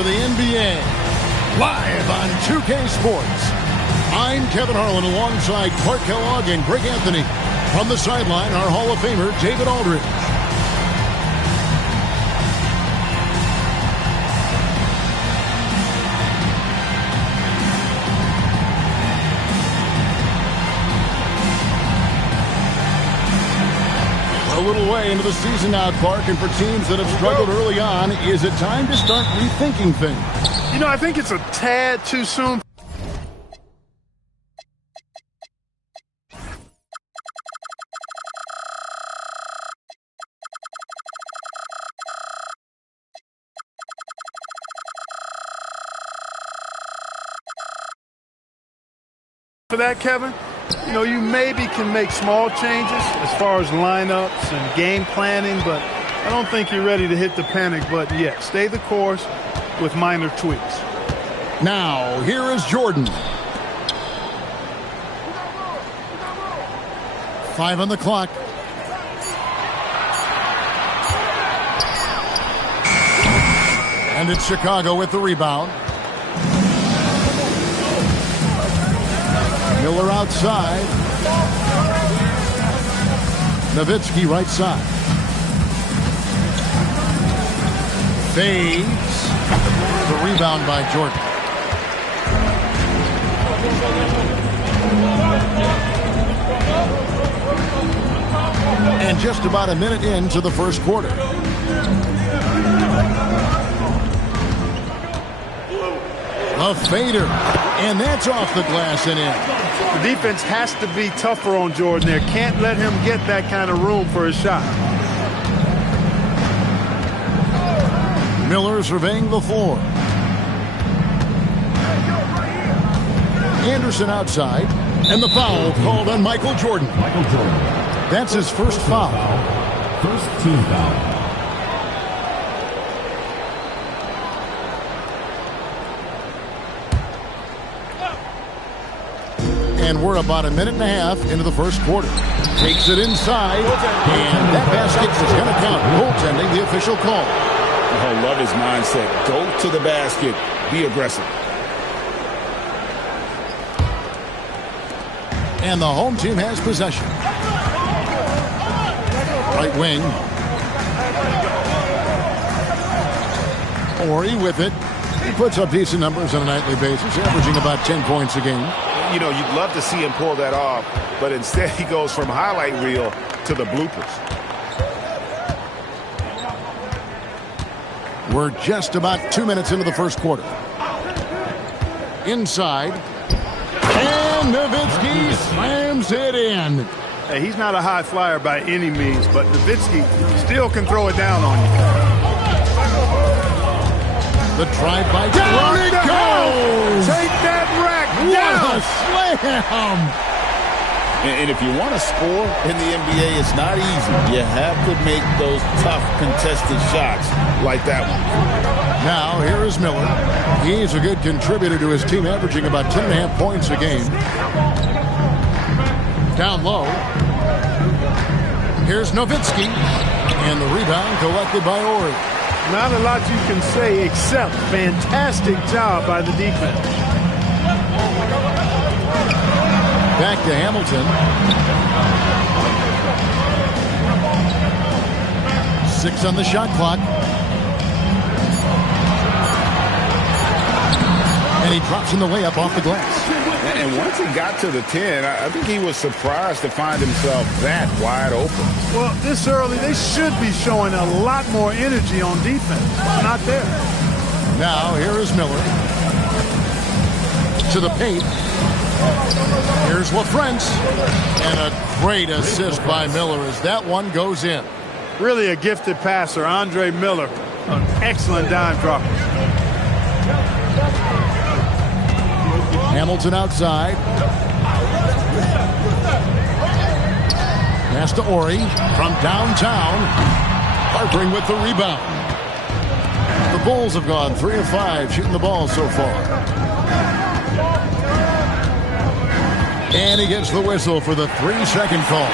for the NBA. Live on 2K Sports. I'm Kevin Harlan alongside Clark Kellogg and Greg Anthony. From the sideline, our Hall of Famer, David Aldridge. A little way into the season now, Clark, and for teams that have struggled early on, is it time to start rethinking things? You know, I think it's a tad too soon. For that, Kevin, you know, you maybe can make small changes as far as lineups and game planning, but I don't think you're ready to hit the panic button yet. Stay the course with minor tweaks. Now, here is Jordan. 5 on the clock. And it's Chicago with the rebound. Miller outside. Nowitzki right side. Fades. The rebound by Jordan. And just about a minute into the first quarter. A fader. And that's off the glass and in. The defense has to be tougher on Jordan there. Can't let him get that kind of room for his shot. Miller surveying the floor. Anderson outside. And the foul called on Michael Jordan. That's his first foul. First team foul. And we're about a minute and a half into the first quarter. Takes it inside, and that basket is going to count. Goaltending, the official call. I love his mindset. Go to the basket. Be aggressive. And the home team has possession. Right wing. Ori with it. He puts up decent numbers on a nightly basis, averaging about 10 points a game. You know, you'd love to see him pull that off, but instead he goes from highlight reel to the bloopers. We're just about 2 minutes into the first quarter. Inside. And Nowitzki slams it in. Hey, he's not a high flyer by any means, but Nowitzki still can throw it down on you. The drive by down it goes! Take that rack down! What a slam! And if you want to score in the NBA, it's not easy. You have to make those tough contested shots like that one. Now, here is Miller. He's a good contributor to his team, averaging about 10.5 points a game. Down low. Here's Nowitzki. And the rebound collected by Ori. Not a lot you can say except fantastic job by the defense. Back to Hamilton. 6 on the shot clock. And he drops in the layup off the glass. And once he got to the 10, I think he was surprised to find himself that wide open. Well, this early, they should be showing a lot more energy on defense. It's not there. Now, here is Miller. To the paint. Here's LaFrance. And a great assist by Miller as that one goes in. Really a gifted passer, Andre Miller. An excellent dime dropper. Hamilton outside. Pass to Ori from downtown. Harpering with the rebound. The Bulls have gone 3 of 5 shooting the ball so far. And he gets the whistle for the 3-second call.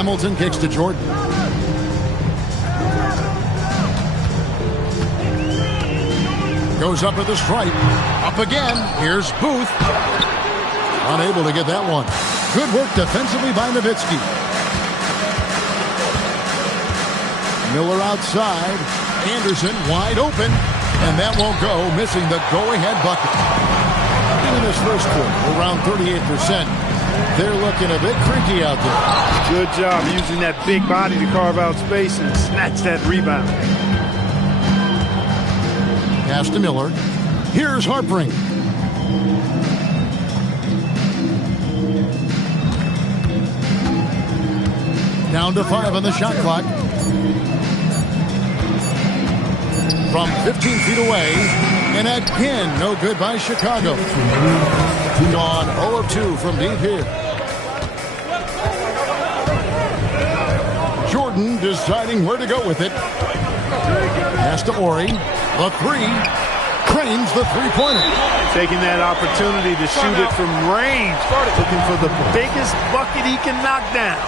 Hamilton kicks to Jordan. Goes up at the stripe. Up again. Here's Booth. Unable to get that one. Good work defensively by Nowitzki. Miller outside. Anderson wide open. And that won't go. Missing the go-ahead bucket. In this first quarter, around 38%. They're looking a bit creaky out there. Good job using that big body to carve out space and snatch that rebound. Pass to Miller. Here's Harpring. Down to 5 on the shot clock. From 15 feet away. And again, no good by Chicago. Gone 0 of 2 from deep here. Jordan deciding where to go with it. Pass to Ori. The 3. Cranes the three-pointer. Taking that opportunity to shoot it from range. Looking for the biggest bucket he can knock down.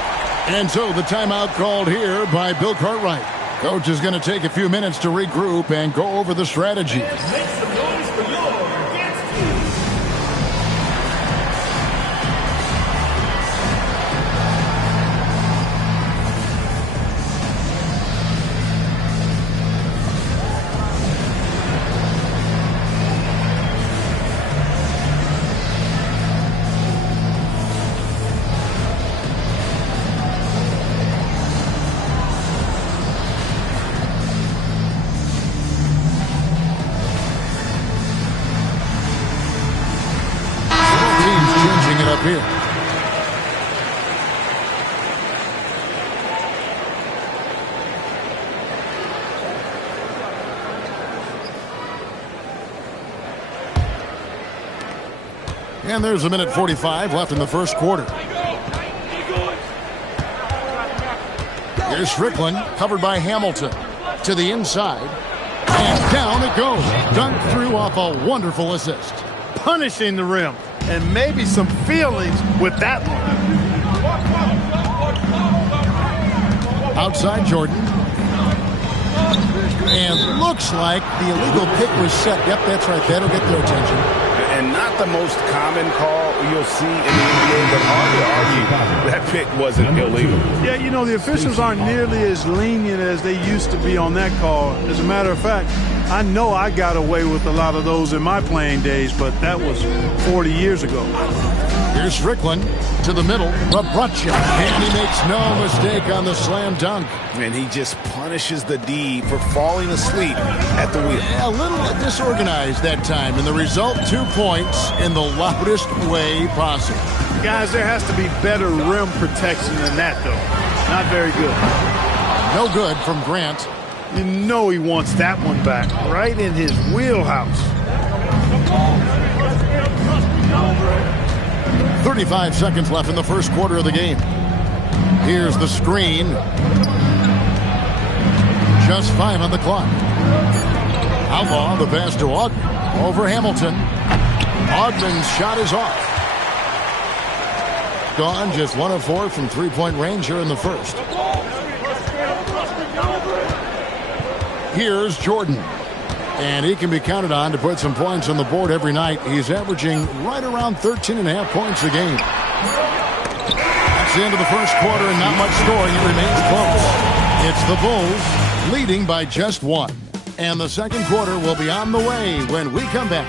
And so the timeout called here by Bill Cartwright. Coach is going to take a few minutes to regroup and go over the strategy. Make some noise for your dance team. Here. And there's a minute 45 left in the first quarter. Here's Strickland, covered by Hamilton. To the inside. And down it goes. Dunked through off a wonderful assist. Punishing the rim. And maybe some feelings with that one. Outside Jordan. And looks like the illegal pick was set. Yep, that's right. That'll get their attention. And not the most common call you'll see in the NBA, but hard to argue that pick wasn't illegal. Yeah, you know, the officials aren't nearly as lenient as they used to be on that call. As a matter of fact, I know I got away with a lot of those in my playing days, but that was 40 years ago. Here's Strickland to the middle. Rabracha. And he makes no mistake on the slam dunk. And he just punishes the D for falling asleep at the wheel. A little disorganized that time. And the result, 2 points in the loudest way possible. Guys, there has to be better rim protection than that, though. Not very good. No good from Grant. You know he wants that one back, right in his wheelhouse. 35 seconds left in the first quarter of the game. Here's the screen. Just 5 on the clock. Outlaw the pass to Ogden. Over Hamilton. Ogden's shot is off. Gone just 1 of 4 from three-point range here in the first. Here's Jordan. And he can be counted on to put some points on the board every night. He's averaging right around 13.5 points a game. That's the end of the first quarter and not much scoring. It remains close. It's the Bulls leading by just 1. And the second quarter will be on the way when we come back.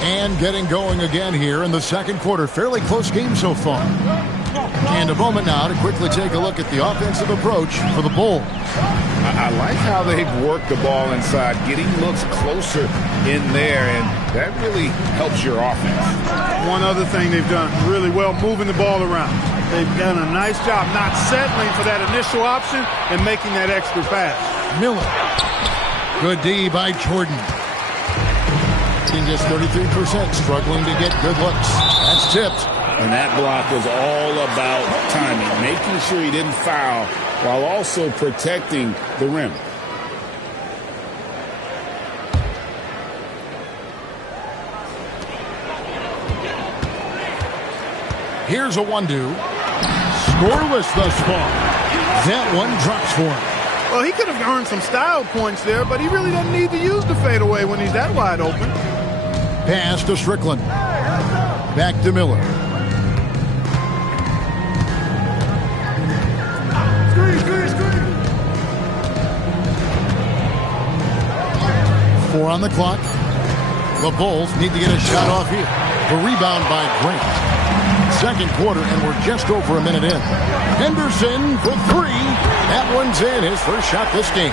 And getting going again here in the second quarter. Fairly close game so far. And a moment now to quickly take a look at the offensive approach for the Bulls. I like how they've worked the ball inside, getting looks closer in there, and that really helps your offense. One other thing they've done really well, moving the ball around. They've done a nice job not settling for that initial option and making that extra pass. Miller. Good D by Jordan. Just 33%, struggling to get good looks. That's tipped. And that block was all about timing, making sure he didn't foul while also protecting the rim. Here's a 1-2. Scoreless thus far. That one drops for him. Well, he could have earned some style points there, but he really doesn't need to use the fadeaway when he's that wide open. Pass to Strickland. Back to Miller. Screen. 4 on the clock. The Bulls need to get a shot off here. The rebound by Grant. Second quarter, and we're just over a minute in. Henderson for 3. That one's in. His first shot this game.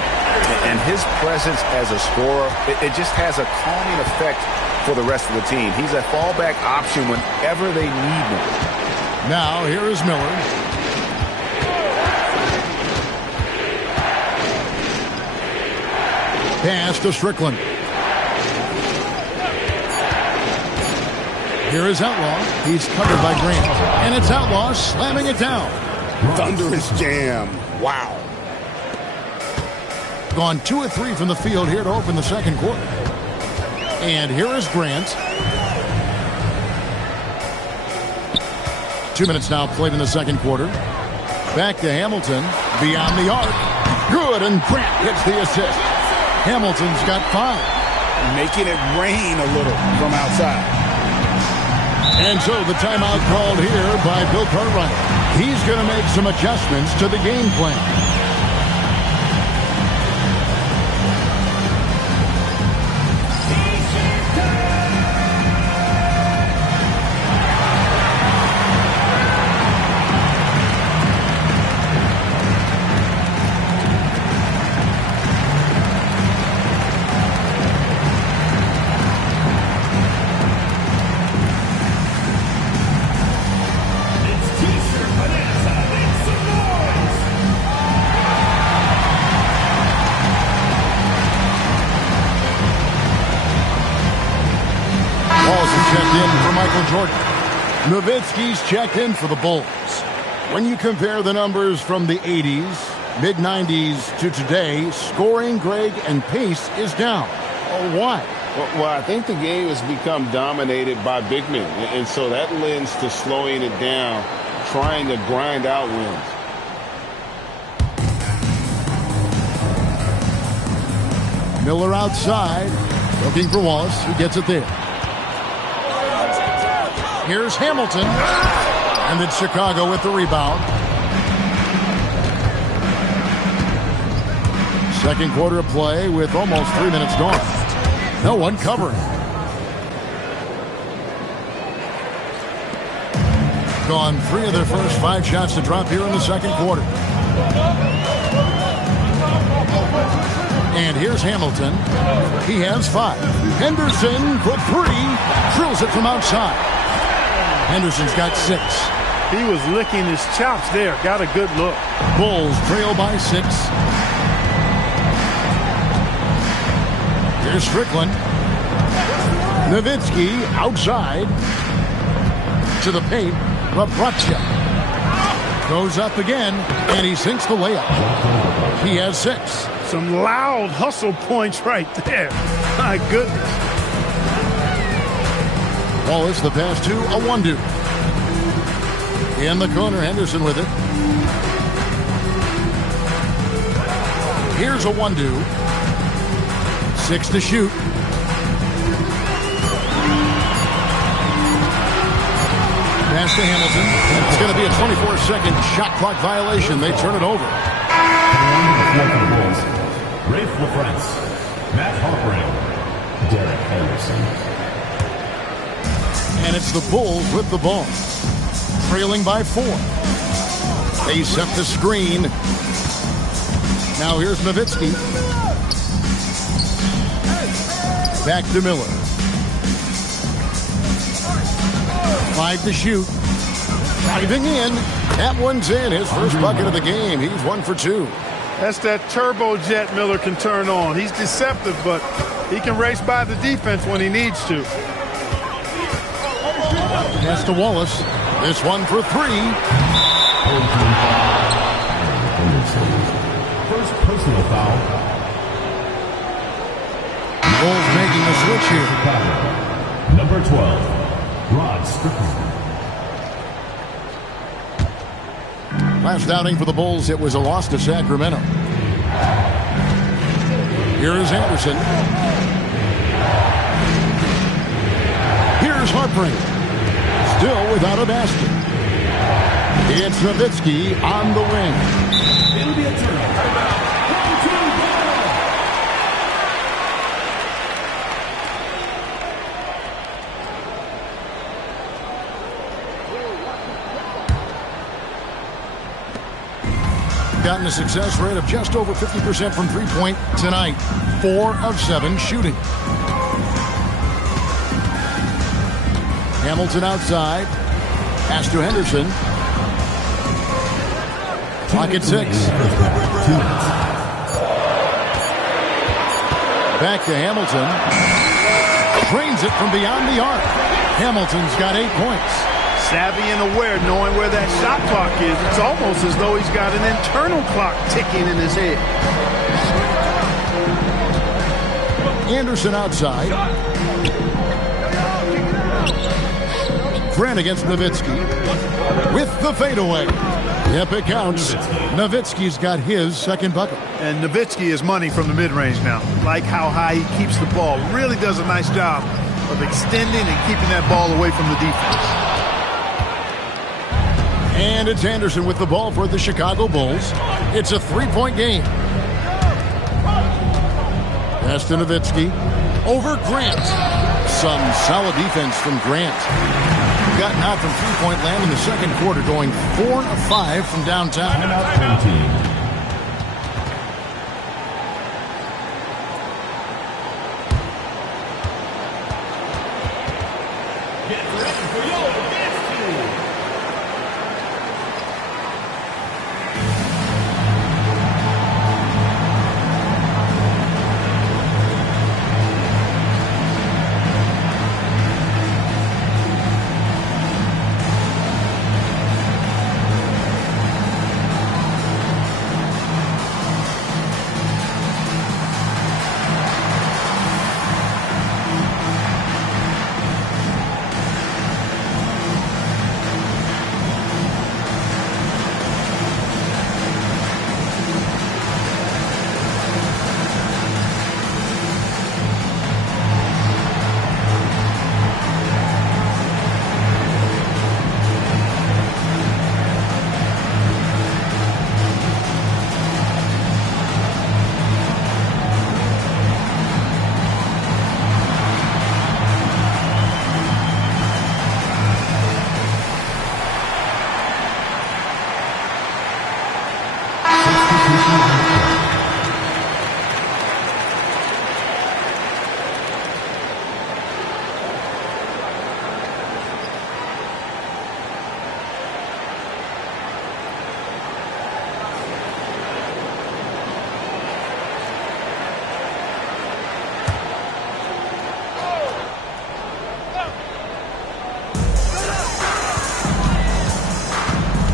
And his presence as a scorer, it just has a calming effect for the rest of the team. He's a fallback option whenever they need one. Now, here is Miller. Pass to Strickland. Here is Outlaw. He's covered by Grant. And it's Outlaw slamming it down. Thunderous jam. Wow. Gone 2 of 3 from the field here to open the second quarter. And here is Grant. 2 minutes now played in the second quarter. Back to Hamilton. Beyond the arc. Good, and Grant gets the assist. Hamilton's got 5. Making it rain a little from outside. And so the timeout called here by Bill Cartwright. He's going to make some adjustments to the game plan. Jordan. Nowitzki's checked in for the Bulls. When you compare the numbers from the 80s, mid-90s to today, scoring, Greg, and pace is down. Why? Well, I think the game has become dominated by big men, and so that lends to slowing it down, trying to grind out wins. Miller outside, looking for Wallace. He gets it there. Here's Hamilton, and it's Chicago with the rebound. Second quarter of play with almost 3 minutes gone. No one covering. Gone 3 of their first 5 shots to drop here in the second quarter. And here's Hamilton. He has 5. Henderson for 3. Drills it from outside. Henderson's got 6. He was licking his chops there. Got a good look. Bulls trail by 6. Here's Strickland. Nowitzki outside. To the paint. Rabracha. Goes up again, and he sinks the layup. He has 6. Some loud hustle points right there. My goodness. Wallace, the pass to a 1-2. In the corner, Henderson with it. Here's a 1-2. 6 to shoot. Pass to Hamilton. It's going to be a 24-second shot clock violation. They turn it over. Rafe LaFrance, Matt Harpring, Derek Henderson. And it's the Bulls with the ball. Trailing by 4. They set the screen. Now here's Nowitzki. Back to Miller. 5 to shoot. Driving in. That one's in. His first bucket of the game. He's 1 for 2. That's that turbojet Miller can turn on. He's deceptive, but he can race by the defense when he needs to. Pass to Wallace. This one for three. First personal foul. Bulls making a switch here. Number 12, Rod Strickland. Last outing for the Bulls, it was a loss to Sacramento. Here is Anderson. Here's Harpring. Still without a basket. It's Nowitzki on the wing. It'll be a turnover. Gotten a success rate of just over 50% from three-point tonight. 4 of 7 shooting. Hamilton outside. Pass to Henderson. Clock at 6. Back to Hamilton. Drains it from beyond the arc. Hamilton's got 8 points. Savvy and aware, knowing where that shot clock is. It's almost as though he's got an internal clock ticking in his head. Anderson outside. Grant against Nowitzki. With the fadeaway. Yep, it counts. Nowitzki's got his second bucket. And Nowitzki is money from the mid-range now. Like how high he keeps the ball. Really does a nice job of extending and keeping that ball away from the defense. And it's Anderson with the ball for the Chicago Bulls. It's a 3-point game. Pass to Nowitzki. Over Grant. Some solid defense from Grant. Gotten out from three-point land in the second quarter, going 4 of 5 from downtown. Timeout 17.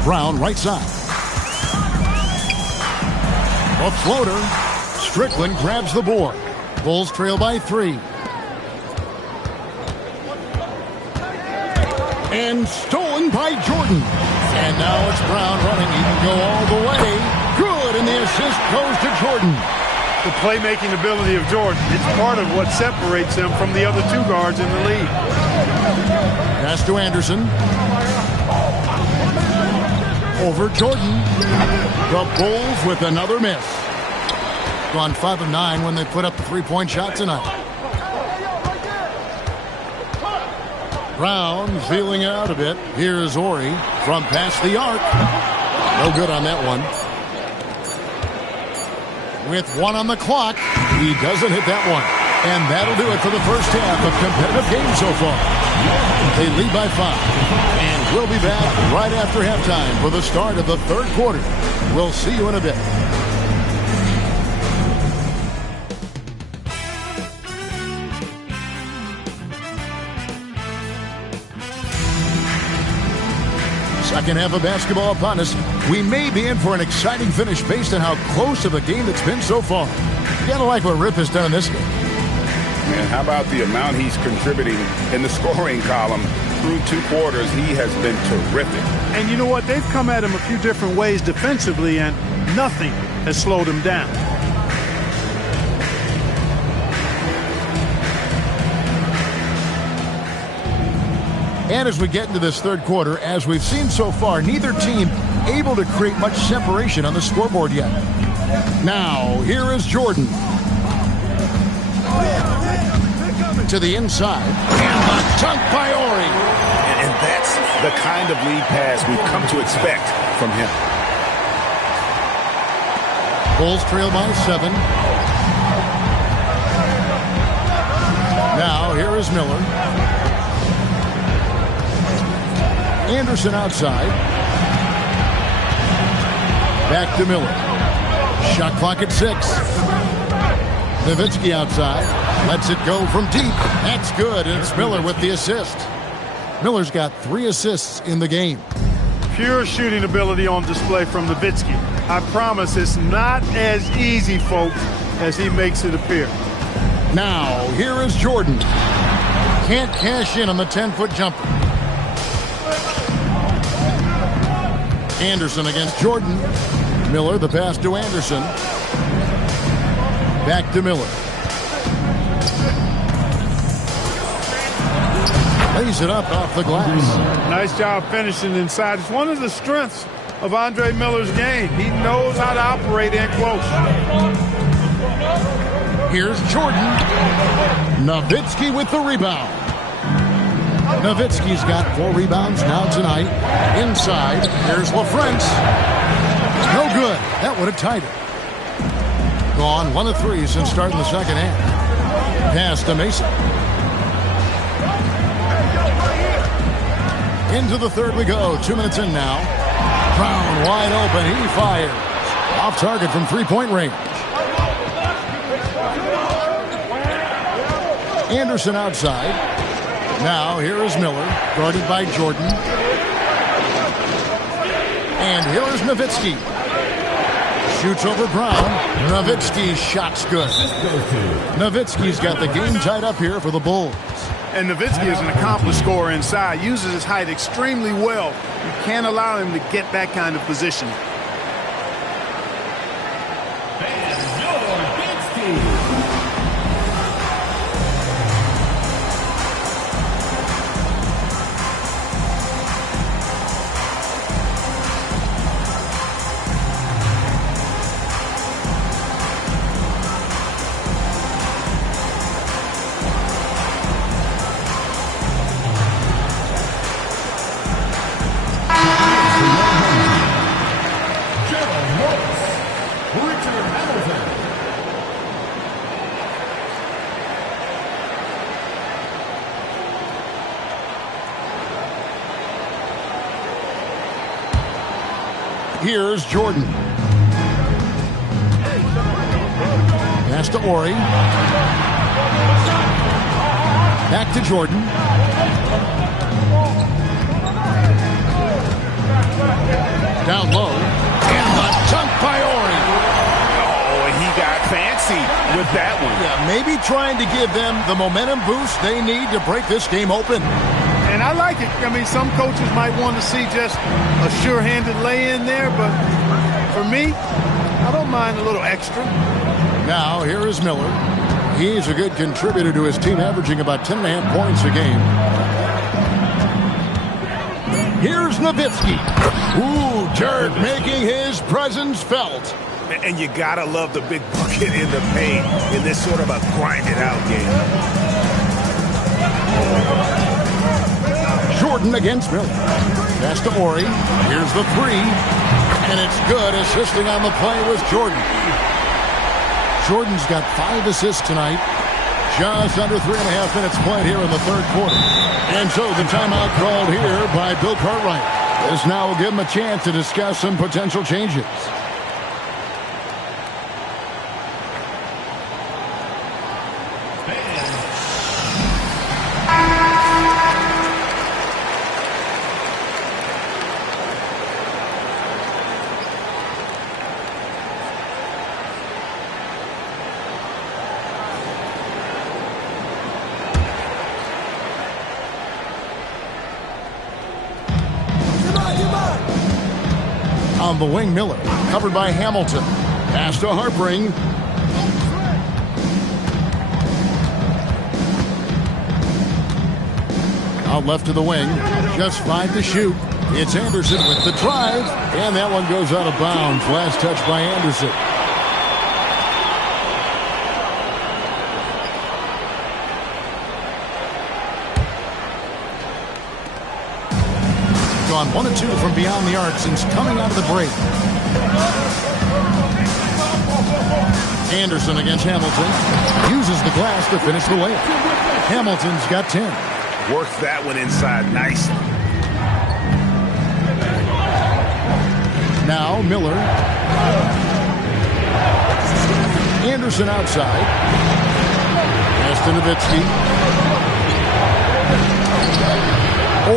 Brown, right side. A floater. Strickland grabs the board. Bulls trail by 3. And stolen by Jordan. And now it's Brown running. He can go all the way. Good, and the assist goes to Jordan. The playmaking ability of Jordan, it's part of what separates him from the other 2 guards in the league. Pass to Anderson. Over Jordan. The Bulls with another miss. Gone 5 of 9 when they put up the 3-point shot tonight. Brown feeling it out a bit. Here's Ori from past the arc. No good on that one. With 1 on the clock, he doesn't hit that one. And that'll do it for the first half of competitive games so far. They lead by 5. And we'll be back right after halftime for the start of the third quarter. We'll see you in a bit. Second half of basketball upon us. We may be in for an exciting finish based on how close of a game it's been so far. You gotta like what Rip has done in this game. Man, how about the amount he's contributing in the scoring column through 2 quarters? He has been terrific. And you know what? They've come at him a few different ways defensively, and nothing has slowed him down. And as we get into this third quarter, as we've seen so far, neither team able to create much separation on the scoreboard yet. Now, here is Jordan. To the inside. And the dunk by Ori. And that's the kind of lead pass we've come to expect from him. Bulls trail by 7. Now, here is Miller. Anderson outside. Back to Miller. Shot clock at 6. Nowitzki outside. Lets it go from deep. That's good, and it's Miller with the assist. Miller's got 3 assists in the game. Pure shooting ability on display from Nowitzki. I promise it's not as easy, folks, as he makes it appear. Now, here is Jordan. Can't cash in on the 10-foot jumper. Anderson against Jordan. Miller, the pass to Anderson. Back to Miller. Lays it up off the glass. Nice job finishing inside. It's one of the strengths of Andre Miller's game. He knows how to operate in close. Here's Jordan. Nowitzki with the rebound. Nowitzki's got 4 rebounds now tonight. Inside, here's LaFrance. No good. That would have tied it. Gone 1 of 3 since starting the second half. Pass to Mason. Into the third we go. 2 minutes in now. Brown wide open. He fires. Off target from 3-point range. Anderson outside. Now here is Miller, guarded by Jordan. And here is Nowitzki. Shoots over Brown. Nowitzki's shot's good. Nowitzki's got the game tied up here for the Bulls. And Nowitzki is an accomplished scorer inside. Uses his height extremely well. You can't allow him to get that kind of position. Here's Jordan. Pass to Ori. Back to Jordan. Down low. And the dunk by Ori. Oh, and he got fancy with that one. Yeah, maybe trying to give them the momentum boost they need to break this game open. And I like it. I mean, some coaches might want to see just a sure-handed lay-in there, but for me, I don't mind a little extra. Now, here is Miller. He's a good contributor to his team, averaging about 10.5 points a game. Here's Nowitzki. Ooh, Dirk making his presence felt. And you gotta love the big bucket in the paint in this sort of a grind-it-out game. Jordan against Miller. Pass to Ori. Here's the 3. And it's good. Assisting on the play was Jordan. Jordan's got 5 assists tonight. Just under 3.5 minutes played here in the third quarter. And so the timeout called here by Bill Cartwright. This now will give him a chance to discuss some potential changes. On the wing, Miller. Covered by Hamilton. Pass to Harpring. Out left to the wing. Just 5 to shoot. It's Anderson with the drive. And that one goes out of bounds. Last touch by Anderson. Gone 1 of 2 from beyond the arc since coming out of the break. Anderson against Hamilton. Uses the glass to finish the layup. Hamilton's got 10. Works that one inside nicely. Now Miller. Anderson outside. Pass to Nowitzki.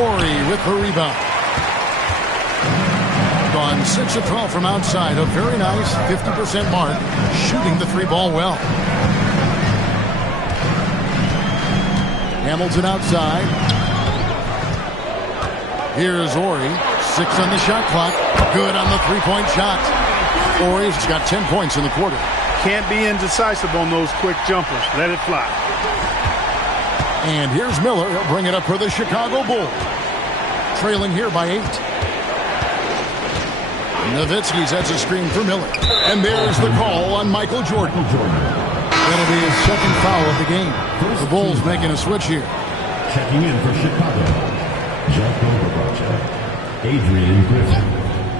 Ori with the rebound. Gone 6 of 12 from outside. A very nice 50% mark. Shooting the 3-ball well. Hamilton outside. Here's Ori. 6 on the shot clock. Good on the 3-point shot. Ori's got 10 points in the quarter. Can't be indecisive on those quick jumpers. Let it fly. And here's Miller. He'll bring it up for the Chicago Bulls. Trailing here by 8. Nowitzki sets a screen for Miller. And there's the call on Michael Jordan. That'll be his second foul of the game. The Bulls making a switch here. Checking in for Chicago, Jeff Overbrocha, Adrian Griffin,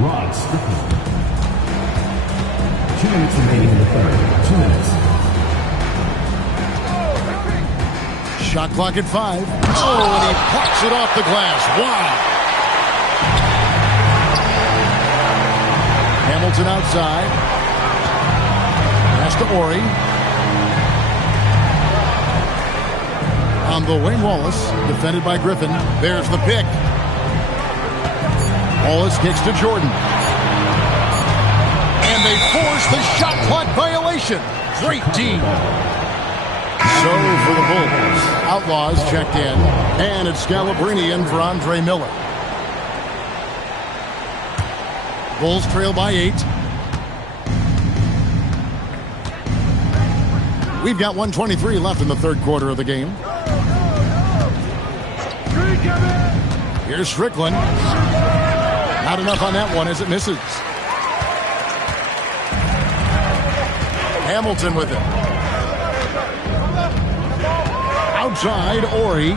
Rod Strickland. 2 minutes remaining in the third. 2 minutes. Shot clock at 5. Oh, and he pops it off the glass. Wow. Hamilton outside. Pass to Ori. On the wing, Wallace. Defended by Griffin. There's the pick. Wallace kicks to Jordan. And they force the shot clock violation. Great team. So for the Bulls, Outlaws checked in, and it's Scalabrine in for Andre Miller. Bulls trail by 8. We've got 1:23 left in the third quarter of the game. Here's Strickland. Not enough on that one as it misses. Hamilton with it. Outside, Ori.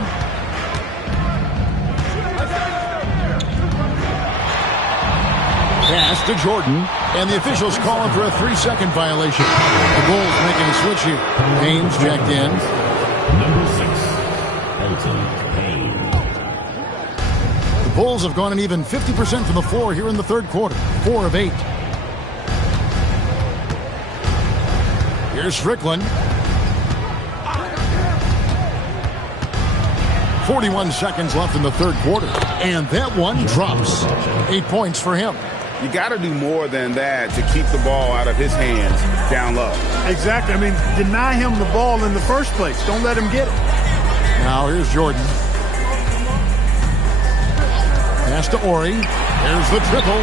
Pass to Jordan. And the officials calling for a 3-second violation. The Bulls making a switch here. Haynes checked in. Number 6, Elton Payne. The Bulls have gone an even 50% from the floor here in the third quarter. 4 of 8. Here's Strickland. 41 seconds left in the third quarter. And that one drops. 8 points for him. You got to do more than that to keep the ball out of his hands down low. Exactly. I mean, deny him the ball in the first place. Don't let him get it. Now here's Jordan. Pass to Ori. Here's the triple.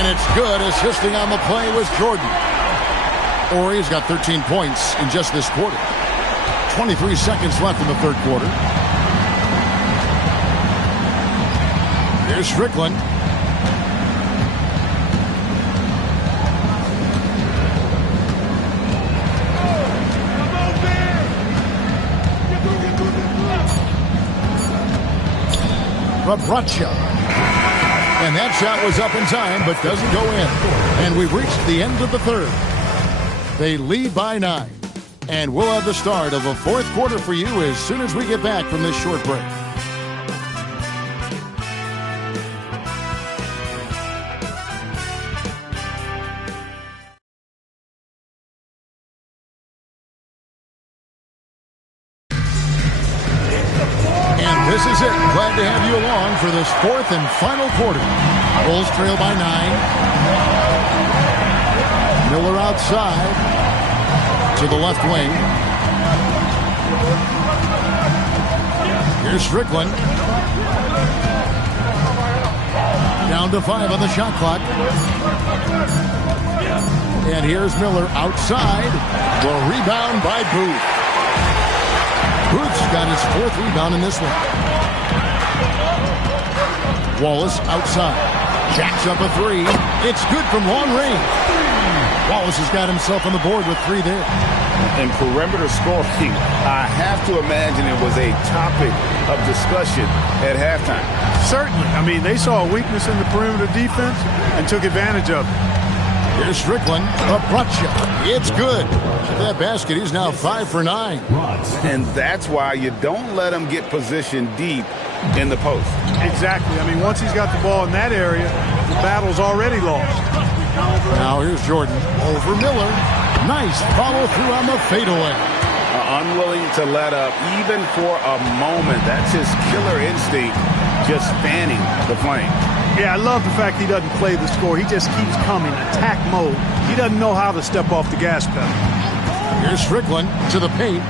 And it's good. Assisting on the play was Jordan. Ori's got 13 points in just this quarter. 23 seconds left in the third quarter. Here's Strickland. Bracha. And that shot was up in time, but doesn't go in. And we've reached the end of the third. They lead by 9. And we'll have the start of the fourth quarter for you as soon as we get back from this short break. This is it. Glad to have you along for this fourth and final quarter. Bulls trail by 9. Miller outside to the left wing. Here's Strickland. Down Down to 5 on the shot clock. And here's Miller outside. The rebound by Booth. Booth's got his 4th rebound in this one. Wallace outside. Jacks up a 3. It's good from long range. Wallace has got himself on the board with 3 there. And perimeter scoring, I have to imagine it was a topic of discussion at halftime. Certainly. I mean, they saw a weakness in the perimeter defense and took advantage of it. Here's Strickland. Abracha. It's good. That basket, he's now 5 for 9. And that's why you don't let him get positioned deep in the post. Exactly. I mean, once he's got the ball in that area, the battle's already lost. Now here's Jordan over Miller. Nice follow through on the fadeaway. Unwilling to let up even for a moment. That's his killer instinct, just fanning the flame. Yeah, I love the fact he doesn't play the score. He just keeps coming, attack mode. He doesn't know how to step off the gas pedal. Here's Strickland to the paint.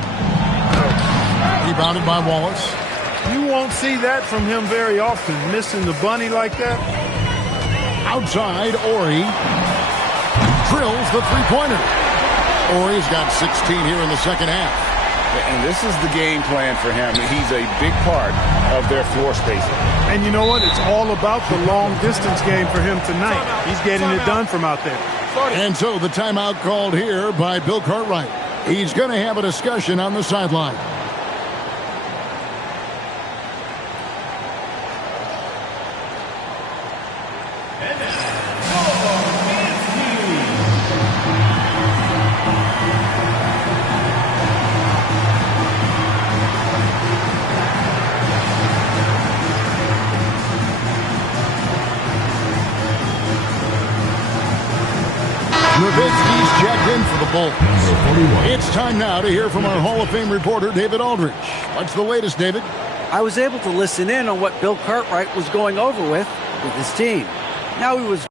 Rebounded by Wallace. You won't see that from him very often, missing the bunny like that. Outside, Ori drills the three-pointer. Ori's got 16 here in the second half. And this is the game plan for him. He's a big part of their floor spacing. And you know what? It's all about the long-distance game for him tonight. He's getting it done from out there. And so the timeout called here by Bill Cartwright. He's going to have a discussion on the sideline. Nowitzki's checked in for the Bulls. It's time now to hear from our Hall of Fame reporter, David Aldridge. What's the latest, David? I was able to listen in on what Bill Cartwright was going over with his team. Now he was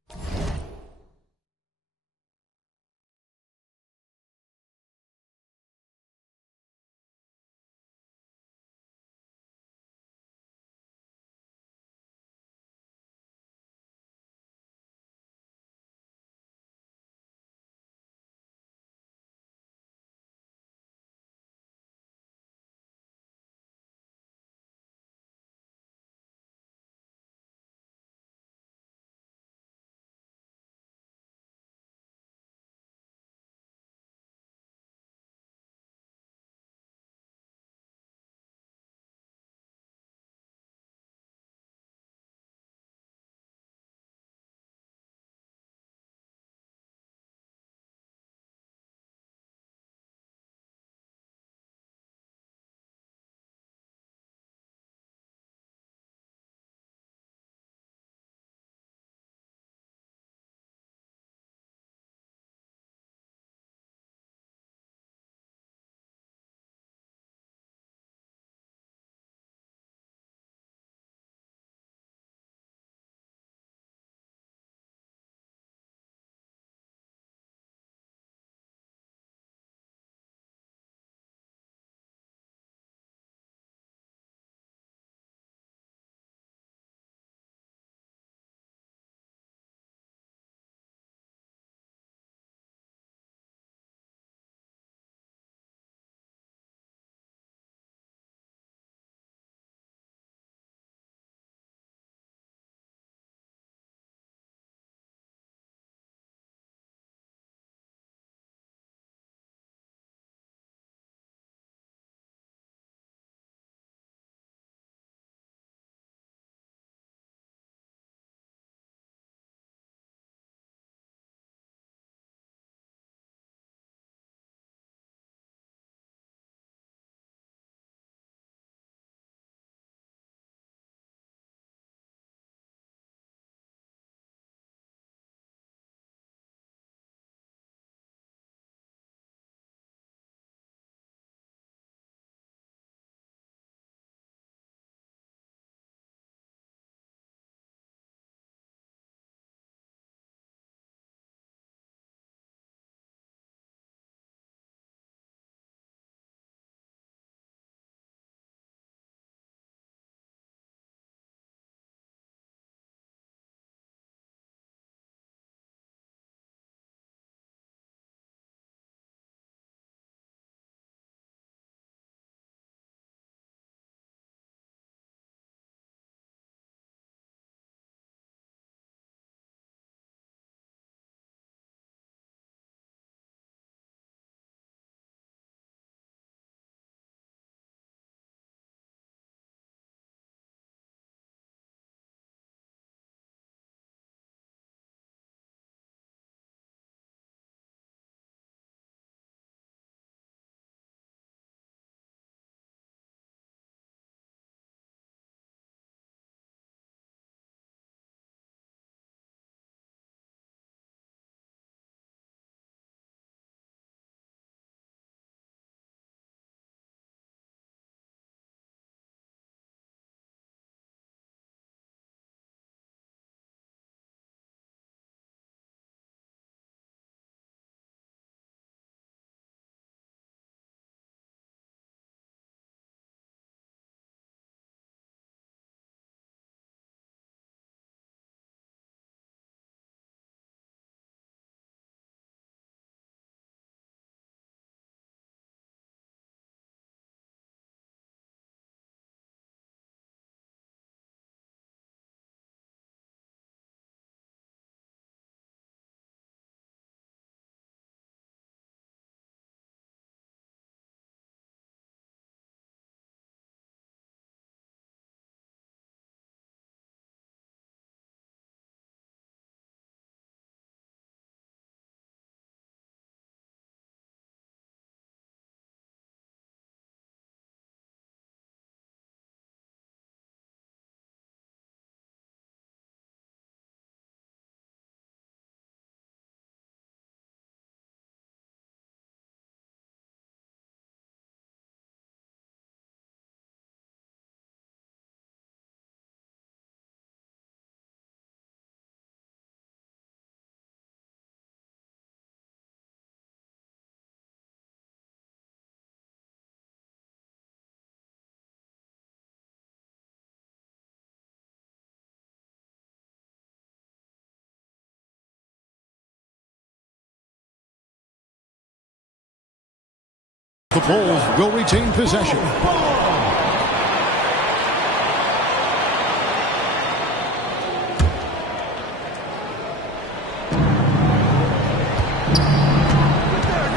the Bulls will retain possession.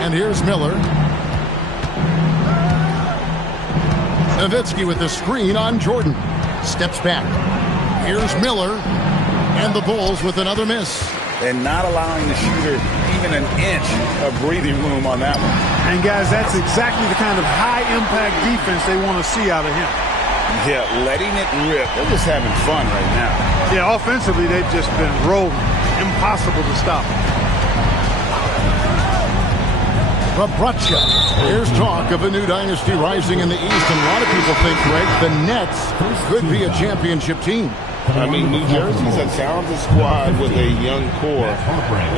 And here's Miller. Nowitzki with the screen on Jordan. Steps back. Here's Miller. And the Bulls with another miss. And not allowing the shooter even an inch of breathing room on that one. And, guys, that's exactly the kind of high-impact defense they want to see out of him. Yeah, letting it rip. They're just having fun right now. Yeah, offensively, they've just been rolling. Impossible to stop. Rebraca. There's talk of a new dynasty rising in the East, and a lot of people think, Greg, the Nets could be a championship team. I mean, New Jersey's a talented squad with a young core,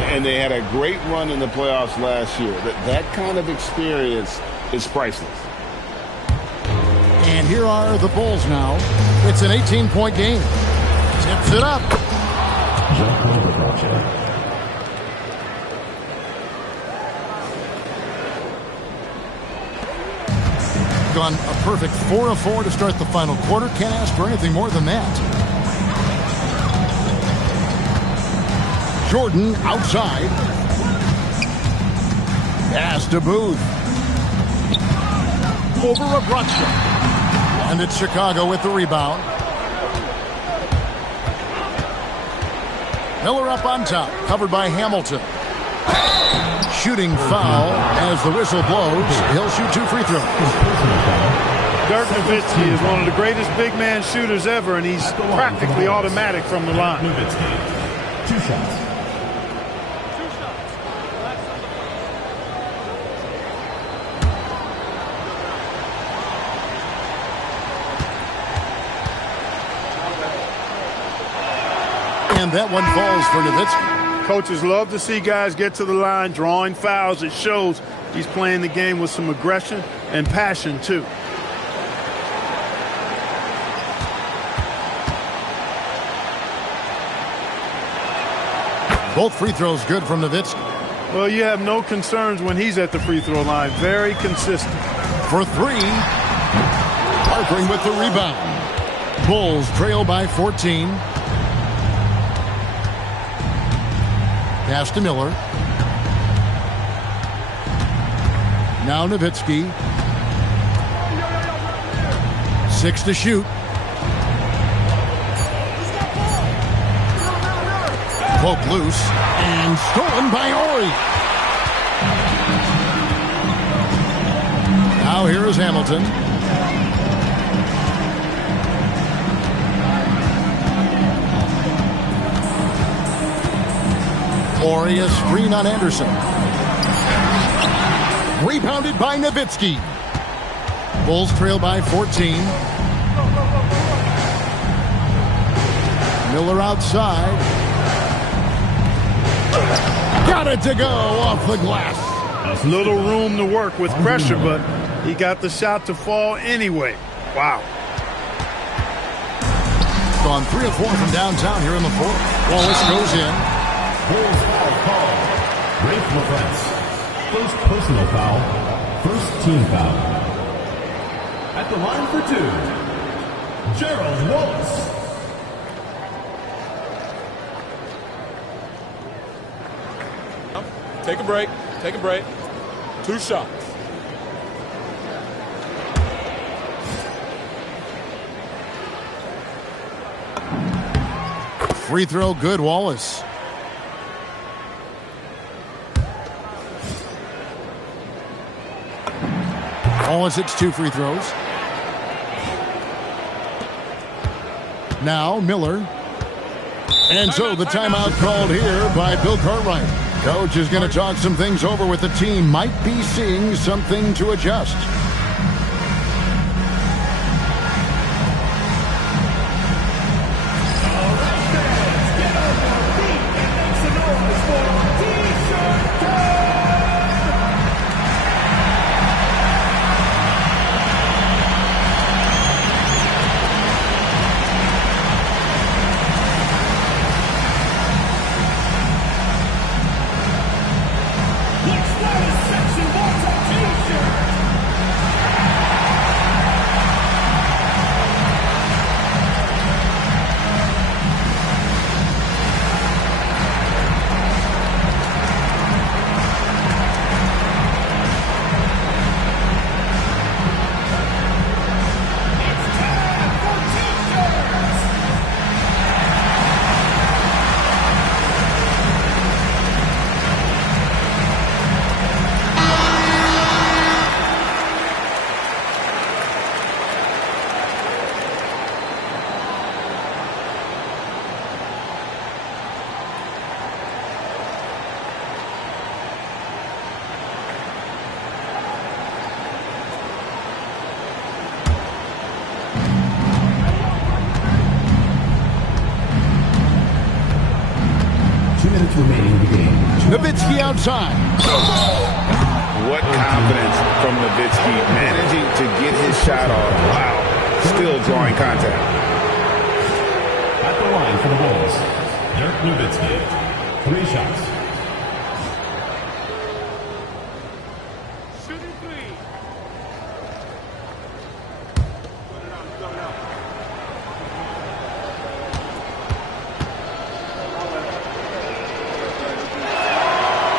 and they had a great run in the playoffs last year. That kind of experience is priceless. And here are the Bulls now. It's an 18-point game. Tips it up. Gone a perfect 4 of 4 to start the final quarter. Can't ask for anything more than that. Jordan outside. Pass to Booth. Over Rebraca. And it's Chicago with the rebound. Miller up on top. Covered by Hamilton. Shooting foul as the whistle blows. He'll shoot 2 free throws. Dirk Nowitzki is one of the greatest big man shooters ever, and he's practically automatic from the line. 2 shots. And that one falls for Nowitzki. Coaches love to see guys get to the line, drawing fouls. It shows he's playing the game with some aggression and passion, too. Both free throws good from Nowitzki. Well, you have no concerns when he's at the free throw line. Very consistent. For 3. Harpering with the rebound. Bulls trail by 14. Pass to Miller. Now Nowitzki. 6 to shoot. Poke loose and stolen by Ori. Now here is Hamilton. Ori, a screen on Anderson. Rebounded by Nowitzki. Bulls trail by 14. Miller outside. Got it to go off the glass. Little room to work with pressure, but he got the shot to fall anyway. Wow. Gone 3 of 4 from downtown here in the fourth. Wallace goes in. Bulls foul call. Rafe LaFrance. First personal foul. First team foul. At the line for 2, Gerald Wallace. Take a break. Take a break. 2 shots. Free throw good, Wallace. Wallace hits 2 free throws. Now Miller. And so the timeout called here by Bill Cartwright. Coach is going to talk some things over with the team. Might be seeing something to adjust. 2 minutes remaining in the game. Nowitzki outside. What confidence from Nowitzki, managing to get his shot off. Wow. Still drawing contact. At the line for the Bulls, Dirk Nowitzki. 3 shots.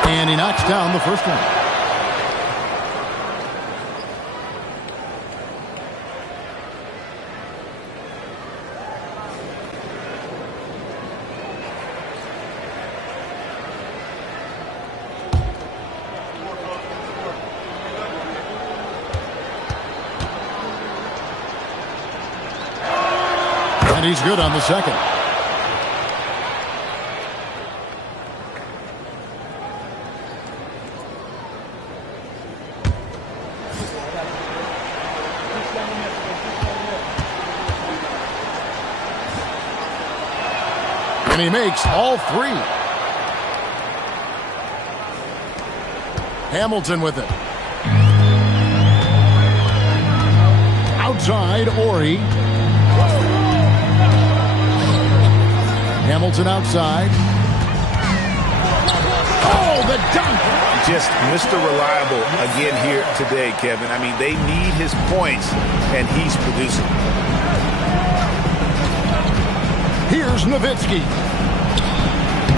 And he knocks down the first one. And he's good on the second. And he makes all 3. Hamilton with it. Outside, Ori. Hamilton outside. Oh, the dunk! Just Mr. Reliable again here today, Kevin. I mean, they need his points, and he's producing. Here's Nowitzki.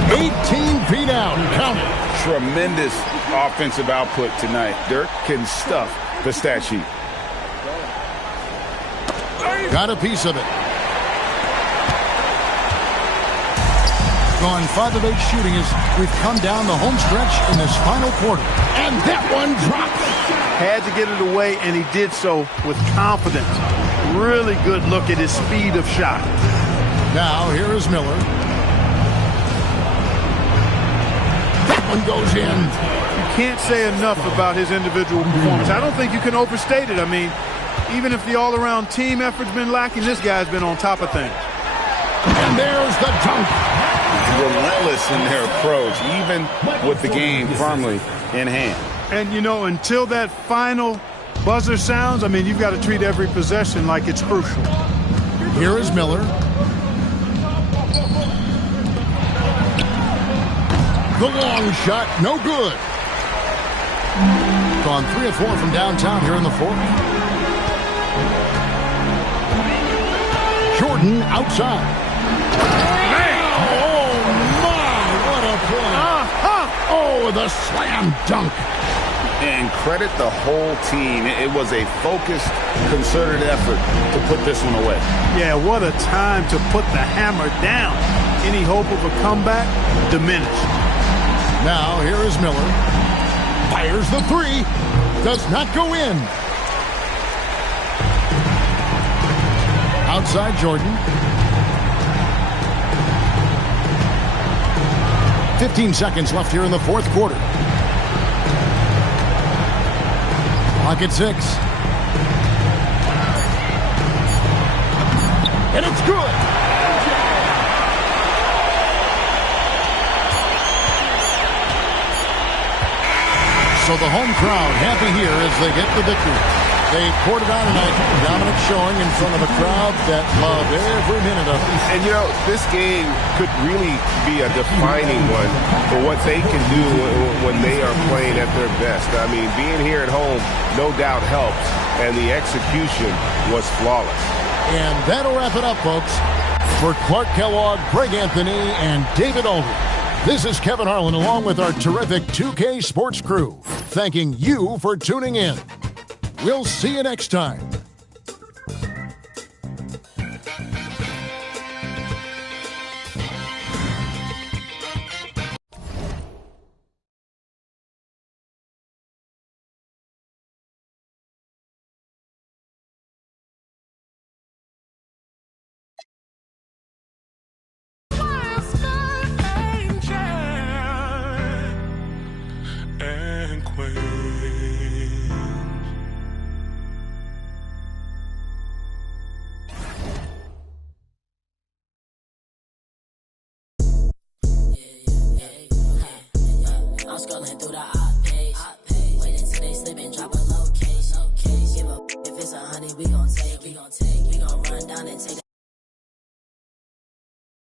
18 feet out. Count it. Tremendous offensive output tonight. Dirk can stuff the stat sheet. Got a piece of it. Gone 5 of 8 shooting as we've come down the home stretch in this final quarter. And that one dropped. Had to get it away, and he did so with confidence. Really good look at his speed of shot. Now, here is Miller. That one goes in. You can't say enough about his individual performance. I don't think you can overstate it. I mean, even if the all-around team effort's been lacking, this guy's been on top of things. And there's the dunk. Relentless in their approach, even with the game firmly in hand. And, you know, until that final buzzer sounds, I mean, you've got to treat every possession like it's crucial. Here is Miller. The long shot, no good. Gone 3 of 4 from downtown here in the fourth. Jordan outside. Oh, my, what a play. Oh, the slam dunk. And credit the whole team. It was a focused, concerted effort to put this one away. Yeah, what a time to put the hammer down. Any hope of a comeback diminished. Now, here is Miller. Fires the 3. Does not go in. Outside Jordan. 15 seconds left here in the fourth quarter. Clock at 6. And it's good. So the home crowd happy here as they get the victory. They poured it on tonight. Dominant showing in front of a crowd that loved every minute of it. And, you know, this game could really be a defining one for what they can do when they are playing at their best. I mean, being here at home no doubt helps, and the execution was flawless. And that'll wrap it up, folks. For Clark Kellogg, Greg Anthony, and David Aldridge, this is Kevin Harlan along with our terrific 2K Sports crew, thanking you for tuning in. We'll see you next time. going through the